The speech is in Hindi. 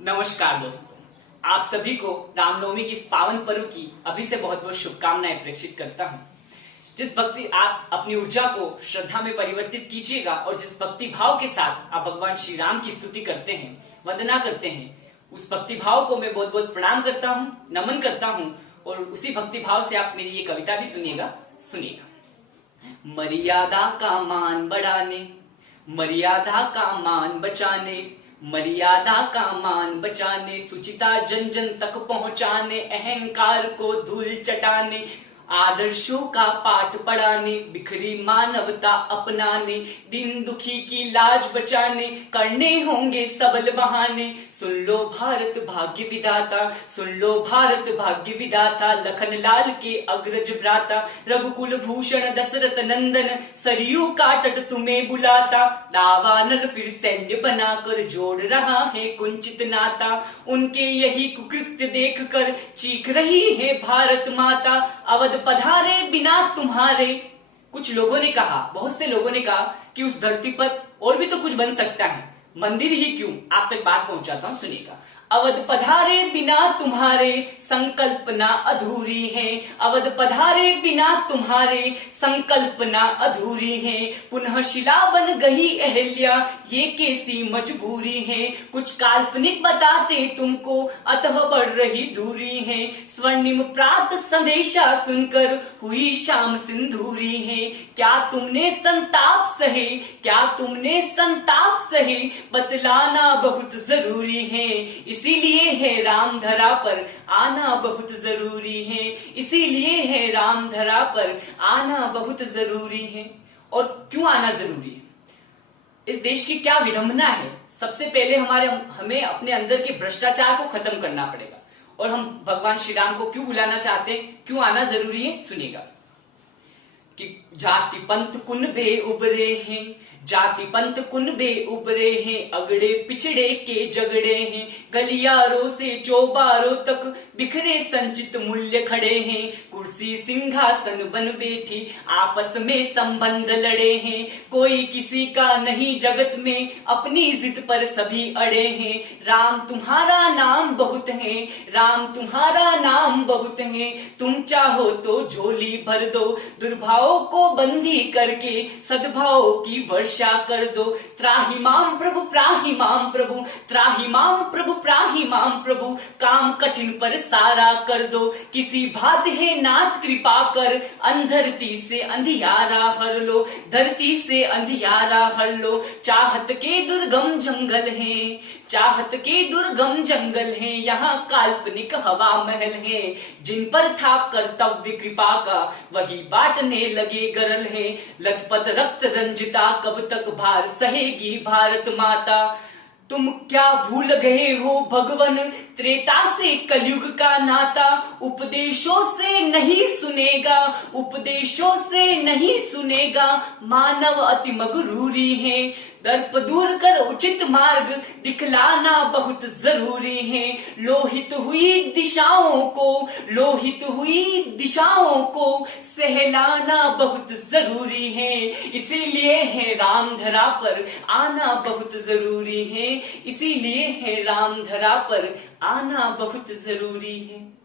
नमस्कार दोस्तों, आप सभी को रामनवमी की इस पावन पर्व की अभी से बहुत बहुत शुभकामनाएं प्रेषित करता हूं। जिस भक्ति आप अपनी ऊर्जा को श्रद्धा में परिवर्तित कीजिएगा और जिस भक्ति भाव के साथ आप भगवान श्री राम की स्तुति करते हैं, वंदना करते हैं, उस भक्ति भाव को मैं बहुत बहुत प्रणाम करता हूं, नमन करता हूं। और उसी भक्ति भाव से आप मेरी ये कविता भी सुनिएगा। मर्यादा का मान बढ़ाने, मर्यादा का मान बचाने, मर्यादा का मान बचाने, सुचिता जन जन तक पहुंचाने, अहंकार को धूल चटाने, आदर्शों का पाठ पढ़ाने, बिखरी मानवता अपनाने, दिन दुखी की लाज बचाने, करने होंगे सबल बहाने। सुन लो भारत भाग्य विधाता, सुन लो भारत भाग्य विधाता, लखन लाल के अग्रज भ्राता, रघुकुल भूषण दशरथ नंदन, सरयू का तट तुम्हें बुलाता, दावानल फिर सैन्य बनाकर जोड़ रहा है कुंचित नाता। उनके यही कुकृत्य देखकर चीख रही है भारत माता, अवध पधारे बिना तुम्हारे। कुछ लोगों ने कहा, बहुत से लोगों ने कहा कि उस धरती पर और भी तो कुछ बन सकता है, मंदिर ही क्यों। आप तक बात पहुंचाता हूं, सुनिएगा। अवध पधारे बिना तुम्हारे संकल्पना अधूरी है, अवध पधारे बिना तुम्हारे संकल्पना अधूरी है, पुनः शिला बन गई अहल्या ये कैसी मजबूरी है, कुछ काल्पनिक बताते तुमको अतः बढ़ रही दूरी है, स्वर्णिम प्रात संदेशा सुनकर हुई शाम सिंदूरी है, क्या तुमने संताप सहे, क्या तुमने संताप सहे, बतलाना बहुत जरूरी है, इसीलिए है राम धरा पर आना बहुत जरूरी है, इसीलिए है राम धरा पर आना बहुत जरूरी है। और क्यों आना जरूरी है? इस देश की क्या विडंबना है। सबसे पहले हमें अपने अंदर के भ्रष्टाचार को खत्म करना पड़ेगा। और हम भगवान श्री राम को क्यों बुलाना चाहते हैं, क्यों आना जरूरी है, सुनिएगा। कि जाति पंथ कुनबे उभरे हैं, जाति पंथ कुनबे उभरे हैं, अगड़े पिछड़े के झगड़े हैं, गलियारों से चौबारों तक बिखरे संचित मूल्य खड़े हैं, कुर्सी सिंहासन बन बैठी आपस में संबंध लड़े हैं, कोई किसी का नहीं जगत में अपनी जिद पर सभी अड़े हैं, राम तुम्हारा नाम बहुत है, राम तुम्हारा नाम बहुत है, तुम चाहो तो झोली भर दो, दुर्भाव को बंदी करके सद्भाव की वर्षा कर दो, त्राहिमाम प्रभु प्राहिमाम प्रभु, त्राहिमाम प्रभु प्राहिमाम प्रभु, काम कठिन पर सारा कर दो, किसी बात है नाथ कृपा कर, अंधरती से अंधियारा हर लो, धरती से अंधियारा हर लो, चाहत के दुर्गम जंगल है, चाहत के दुर्गम जंगल है, यहाँ काल्पनिक हवा महल है, जिन पर था कर्तव्य कृपा का वही बांटने लगे गरल है, लथपथ रक्त रंजिता कब तक भार सहेगी भारत माता। तुम क्या भूल गए हो भगवन त्रेता से कलयुग का नाता, उपदेशों से नहीं सुनेगा, उपदेशों से नहीं सुनेगा, मानव अति मगरूरी है, दर्प दूर कर उचित मार्ग दिखलाना बहुत जरूरी है, लोहित हुई दिशाओं को, लोहित हुई दिशाओं को सहलाना बहुत जरूरी है, इसीलिए है राम धरा पर आना बहुत जरूरी है, इसीलिए है राम धरा पर आना बहुत जरूरी है।